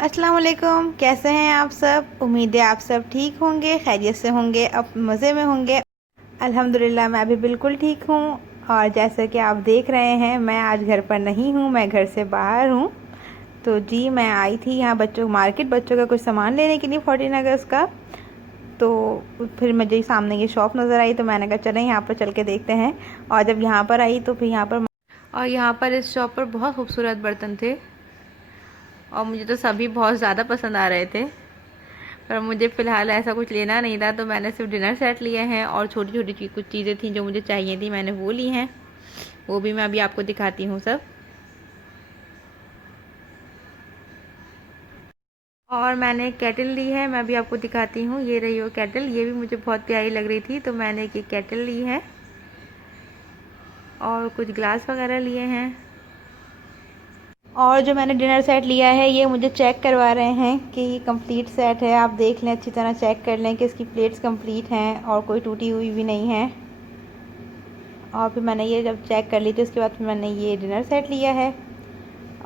अस्सलाम वालेकुम। कैसे हैं आप सब? उम्मीद है आप सब ठीक होंगे, खैरियत से होंगे, अब मज़े में होंगे। अल्हम्दुलिल्लाह मैं भी बिल्कुल ठीक हूँ। और जैसे कि आप देख रहे हैं, मैं आज घर पर नहीं हूँ, मैं घर से बाहर हूँ। तो जी मैं आई थी यहाँ मार्केट बच्चों का कुछ सामान लेने के लिए 14 अगस्त का। तो फिर मुझे सामने ये शॉप नज़र आई, तो मैंने कहा चलें यहाँ पर चल के देखते हैं। और जब यहाँ पर आई तो फिर यहाँ पर इस शॉप पर बहुत खूबसूरत बर्तन थे और मुझे तो सभी बहुत ज़्यादा पसंद आ रहे थे। पर मुझे फ़िलहाल ऐसा कुछ लेना नहीं था, तो मैंने सिर्फ डिनर सेट लिए हैं और छोटी छोटी कुछ चीज़ें थी जो मुझे चाहिए थी, मैंने वो ली हैं। वो भी मैं अभी आपको दिखाती हूँ सब। और मैंने एक केटल ली है, मैं भी आपको दिखाती हूँ। ये रही वो केटल, ये भी मुझे बहुत प्यारी लग रही थी, तो मैंने एक केटल ली है और कुछ ग्लास वगैरह लिए हैं। और जो मैंने डिनर सेट लिया है, ये मुझे चेक करवा रहे हैं कि ये कंप्लीट सेट है। आप देख लें, अच्छी तरह चेक कर लें कि इसकी प्लेट्स कंप्लीट हैं और कोई टूटी हुई भी नहीं है। और फिर मैंने ये जब चेक कर ली थी, उसके बाद फिर मैंने ये डिनर सेट लिया है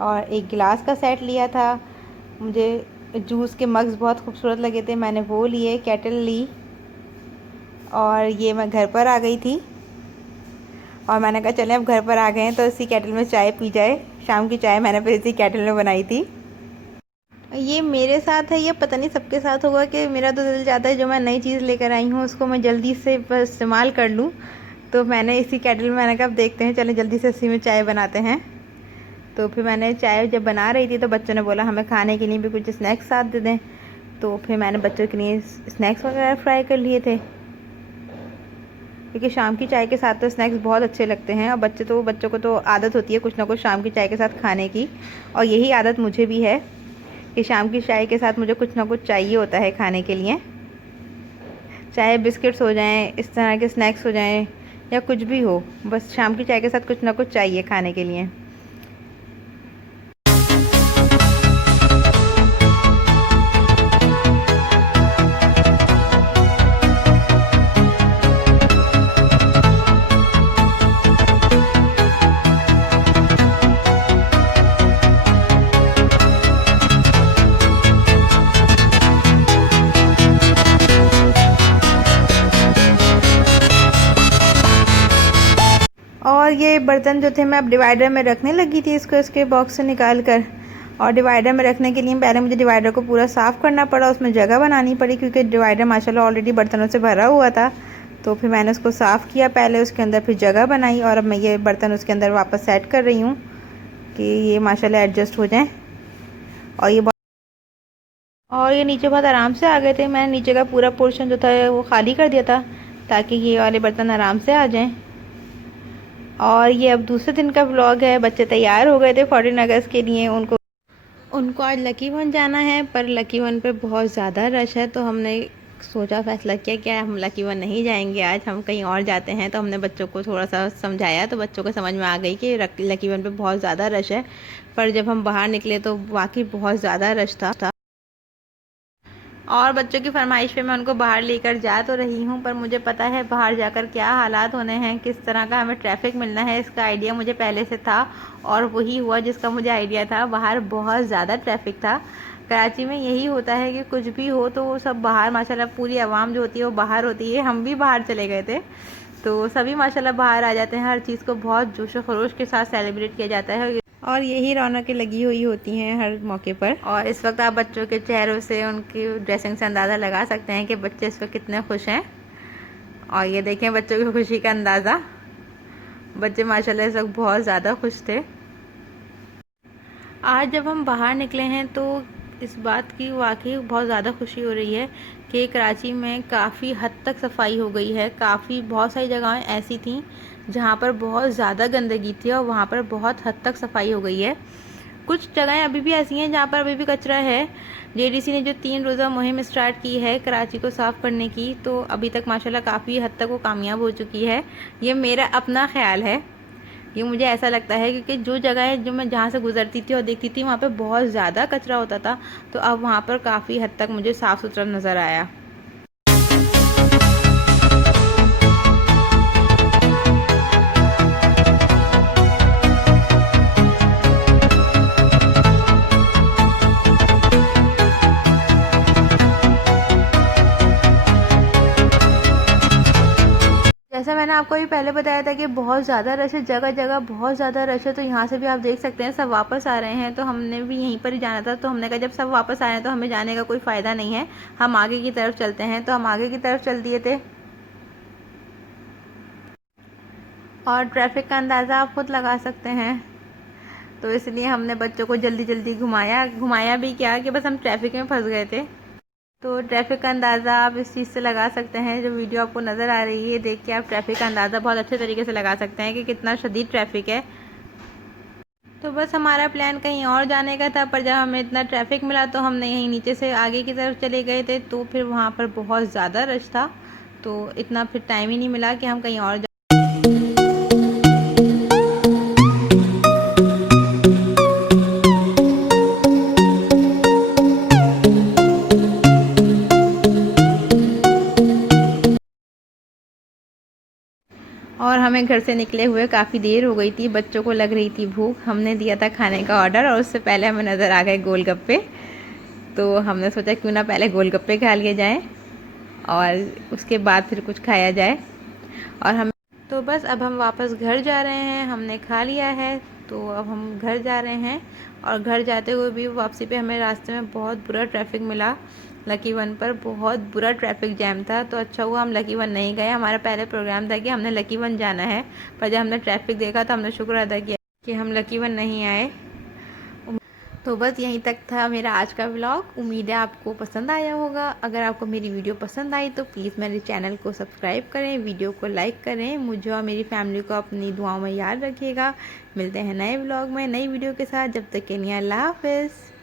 और एक गिलास का सेट लिया था। मुझे जूस के मग्स बहुत खूबसूरत लगे थे, मैंने वो लिए, केटल ली। और ये मैं घर पर आ गई थी और मैंने कहा चलें अब घर पर आ गए हैं तो इसी केटल में चाय पी जाए। शाम की चाय मैंने फिर इसी केटल में बनाई थी। ये मेरे साथ है, ये पता नहीं सबके साथ होगा कि मेरा तो दिल चाहता है जो मैं नई चीज़ लेकर आई हूँ उसको मैं जल्दी से बस इस्तेमाल कर लूँ। तो मैंने इसी केटल में, मैंने कहा अब देखते हैं, चलें जल्दी से इसी में चाय बनाते हैं। तो फिर मैंने चाय जब बना रही थी तो बच्चों ने बोला हमें खाने के लिए भी कुछ स्नैक्स साथ दे दें। तो फिर मैंने बच्चों के लिए स्नैक्स वगैरह फ्राई कर लिए थे, क्योंकि शाम की चाय के साथ तो स्नैक्स बहुत अच्छे लगते हैं। और बच्चों को तो आदत होती है कुछ ना कुछ शाम की चाय के साथ खाने की, और यही आदत मुझे भी है कि शाम की चाय के साथ मुझे कुछ ना कुछ चाहिए होता है खाने के लिए। चाहे बिस्किट्स हो जाएं, इस तरह के स्नैक्स हो जाएं, या कुछ भी हो, बस शाम की चाय के साथ कुछ ना कुछ चाहिए खाने के लिए। और ये बर्तन जो थे मैं अब डिवाइडर में रखने लगी थी, इसको इसके बॉक्स से निकाल कर। और डिवाइडर में रखने के लिए पहले मुझे डिवाइडर को पूरा साफ़ करना पड़ा, उसमें जगह बनानी पड़ी, क्योंकि डिवाइडर माशाल्लाह ऑलरेडी बर्तनों से भरा हुआ था। तो फिर मैंने उसको साफ़ किया पहले, उसके अंदर फिर जगह बनाई, और अब मैं ये बर्तन उसके अंदर वापस सेट कर रही हूँ कि ये माशाल्लाह एडजस्ट हो जाएँ। और ये नीचे बहुत आराम से आ गए थे। मैंने नीचे का पूरा पोर्शन जो था वो खाली कर दिया था ताकि ये वाले बर्तन आराम से आ जाएं। और ये अब दूसरे दिन का व्लॉग है। बच्चे तैयार हो गए थे 14 अगस्त के लिए। उनको उनको आज लकी वन जाना है, पर लकी वन पे बहुत ज़्यादा रश है, तो हमने सोचा, फैसला किया कि हम लकी वन नहीं जाएंगे, आज हम कहीं और जाते हैं। तो हमने बच्चों को थोड़ा सा समझाया, तो बच्चों को समझ में आ गई कि लकी वन पे बहुत ज़्यादा रश है। पर जब हम बाहर निकले तो वाकई बहुत ज़्यादा रश था। और बच्चों की फरमाइश पे मैं उनको बाहर लेकर जा तो रही हूँ, पर मुझे पता है बाहर जाकर क्या हालात होने हैं, किस तरह का हमें ट्रैफिक मिलना है, इसका आइडिया मुझे पहले से था। और वही हुआ जिसका मुझे आइडिया था। बाहर बहुत ज़्यादा ट्रैफिक था। कराची में यही होता है कि कुछ भी हो तो वो सब बाहर, माशाल्लाह पूरी आवाम जो होती है वो बाहर होती है। हम भी बाहर चले गए थे, तो सभी माशाल्लाह बाहर आ जाते हैं। हर चीज़ को बहुत जोश व खरोश के साथ सेलिब्रेट किया जाता है, और यही रौनकें लगी हुई होती हैं हर मौके पर। और इस वक्त आप बच्चों के चेहरों से, उनकी ड्रेसिंग से अंदाज़ा लगा सकते हैं कि बच्चे इस वक्त कितने खुश हैं। और ये देखें बच्चों की खुशी का अंदाज़ा। बच्चे माशाल्लाह इस वक्त बहुत ज़्यादा खुश थे। आज जब हम बाहर निकले हैं तो इस बात की वाकई बहुत ज़्यादा खुशी हो रही है कि कराची में काफ़ी हद तक सफाई हो गई है। बहुत सारी जगहें ऐसी थीं जहाँ पर बहुत ज़्यादा गंदगी थी, और वहाँ पर बहुत हद तक सफाई हो गई है। कुछ जगहें अभी भी ऐसी हैं जहाँ पर अभी भी कचरा है। जेडीसी ने जो 3 रोज़ा मुहिम स्टार्ट की है कराची को साफ़ करने की, तो अभी तक माशाल्लाह काफ़ी हद तक वो कामयाब हो चुकी है। ये मेरा अपना ख्याल है, ये मुझे ऐसा लगता है, क्योंकि जो जगहें जो मैं जहाँ से गुजरती थी और देखती थी वहाँ पे बहुत ज़्यादा कचरा होता था, तो अब वहाँ पर काफ़ी हद तक मुझे साफ़ सुथरा नज़र आया। आपको भी पहले बताया था कि बहुत ज़्यादा रश है, जगह जगह बहुत ज़्यादा रश है। तो यहाँ से भी आप देख सकते हैं सब वापस आ रहे हैं, तो हमने भी यहीं पर ही जाना था। तो हमने कहा जब सब वापस आए हैं तो हमें जाने का कोई फ़ायदा नहीं है, हम आगे की तरफ चलते हैं। तो हम आगे की तरफ चल दिए थे और ट्रैफिक का अंदाज़ा आप खुद लगा सकते हैं। तो इसलिए हमने बच्चों को जल्दी जल्दी घुमाया भी क्या कि बस हम ट्रैफिक में फंस गए थे। तो ट्रैफिक का अंदाज़ा आप इस चीज़ से लगा सकते हैं, जो वीडियो आपको नज़र आ रही है देख के आप ट्रैफिक का अंदाज़ा बहुत अच्छे तरीके से लगा सकते हैं कि कितना शदीद ट्रैफिक है। तो बस हमारा प्लान कहीं और जाने का था, पर जब हमें इतना ट्रैफिक मिला तो हमने यहीं नीचे से आगे की तरफ चले गए थे। तो फिर वहाँ पर बहुत ज़्यादा रश था, तो इतना फिर टाइम ही नहीं मिला कि हम कहीं और और हमें घर से निकले हुए काफ़ी देर हो गई थी, बच्चों को लग रही थी भूख। हमने दिया था खाने का ऑर्डर और उससे पहले हमें नज़र आ गए गोलगप्पे। तो हमने सोचा क्यों ना पहले गोलगप्पे खा लिए जाएं और उसके बाद फिर कुछ खाया जाए। और हम तो बस अब हम वापस घर जा रहे हैं, हमने खा लिया है तो अब हम घर जा रहे हैं। और घर जाते हुए भी वापसी पे हमें रास्ते में बहुत बुरा ट्रैफिक मिला। लकी वन पर बहुत बुरा ट्रैफिक जैम था, तो अच्छा हुआ हम लकी वन नहीं गए। हमारा पहले प्रोग्राम था कि हमने लकी वन जाना है, पर जब हमने ट्रैफिक देखा तो हमने शुक्र अदा किया कि हम लकी वन नहीं आए। तो बस यहीं तक था मेरा आज का व्लॉग। उम्मीद है आपको पसंद आया होगा। अगर आपको मेरी वीडियो पसंद आई तो प्लीज़ मेरे चैनल को सब्सक्राइब करें, वीडियो को लाइक करें, मुझे और मेरी फैमिली को अपनी दुआओं में याद रखिएगा। मिलते हैं नए व्लॉग में नई वीडियो के साथ, जब तक के लिए अल्लाह हाफ़िज़।